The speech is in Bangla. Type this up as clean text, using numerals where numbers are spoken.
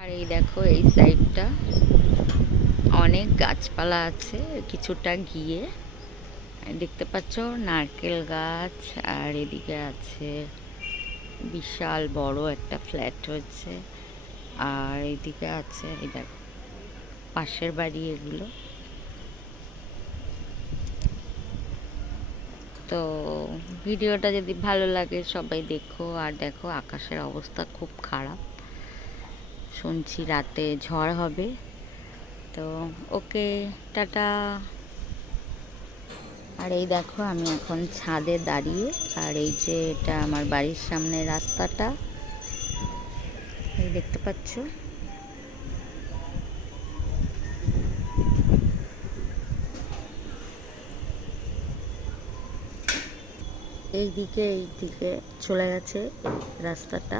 আর এই দেখো এই সাইডটা অনেক গাছপালা আছে, কিছুটা গিয়ে দেখতে পাচ্ছ নারকেল গাছ। আর এদিকে আছে বিশাল বড় একটা ফ্ল্যাট হচ্ছে। আর এইদিকে আছে এই দেখো পাশের বাড়ি এগুলো। তো ভিডিওটা যদি ভালো লাগে সবাই দেখো। আর দেখো আকাশের অবস্থা খুব খারাপ, শুনছি রাতে ঝড় হবে। তো ওকে, টাটা। আর এই দেখো আমি এখন ছাদে দাঁড়িয়ে, আর এই যে এটা আমার বাড়ির সামনে রাস্তাটা, এই দেখতে পাচ্ছ। এই দিকে চলে গেছে রাস্তাটা।